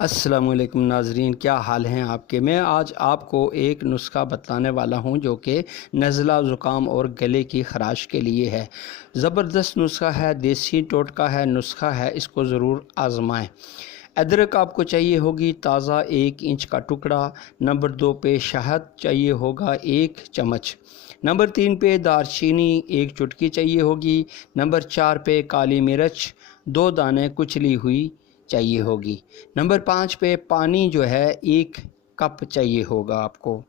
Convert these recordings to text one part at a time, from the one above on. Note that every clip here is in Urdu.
السلام علیکم ناظرین، کیا حال ہیں آپ کے؟ میں آج آپ کو ایک نسخہ بتانے والا ہوں جو کہ نزلہ، زکام اور گلے کی خراش کے لیے ہے۔ زبردست نسخہ ہے، دیسی ٹوٹکا ہے، نسخہ ہے، اس کو ضرور آزمائیں۔ ادرک آپ کو چاہیے ہوگی تازہ 1 انچ کا ٹکڑا۔ نمبر 2 پہ شہد چاہیے ہوگا 1 چمچ۔ نمبر 3 پہ دارچینی 1 چٹکی چاہیے ہوگی۔ نمبر 4 پہ کالی مرچ 2 دانے کچلی ہوئی چاہیے ہوگی۔ نمبر 5 پہ پانی جو ہے 1 کپ چاہیے ہوگا آپ کو۔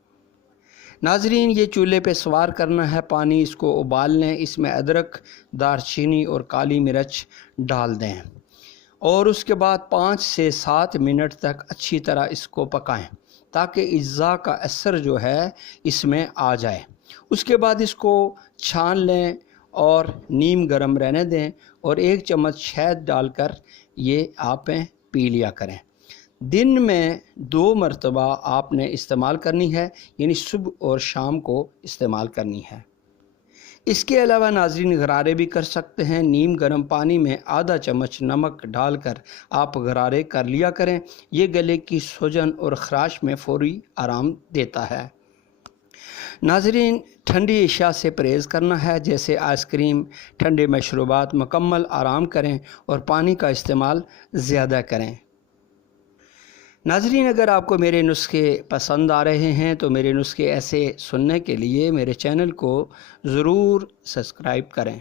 ناظرین، یہ چولہے پہ سوار کرنا ہے پانی، اس کو ابال لیں، اس میں ادرک، دارچینی اور کالی مرچ ڈال دیں اور اس کے بعد 5 سے 7 منٹ تک اچھی طرح اس کو پکائیں تاکہ اجزاء کا اثر جو ہے اس میں آ جائے۔ اس کے بعد اس کو چھان لیں اور نیم گرم رہنے دیں اور 1 چمچ شہد ڈال کر یہ آپ پی لیا کریں۔ دن میں 2 مرتبہ آپ نے استعمال کرنی ہے، یعنی صبح اور شام کو استعمال کرنی ہے۔ اس کے علاوہ ناظرین غرارے بھی کر سکتے ہیں۔ نیم گرم پانی میں آدھا چمچ نمک ڈال کر آپ غرارے کر لیا کریں، یہ گلے کی سوجن اور خراش میں فوری آرام دیتا ہے۔ ناظرین، ٹھنڈی اشیاء سے پرہیز کرنا ہے، جیسے آئس کریم، ٹھنڈے مشروبات۔ مکمل آرام کریں اور پانی کا استعمال زیادہ کریں۔ ناظرین، اگر آپ کو میرے نسخے پسند آ رہے ہیں تو میرے نسخے ایسے سننے کے لیے میرے چینل کو ضرور سبسکرائب کریں۔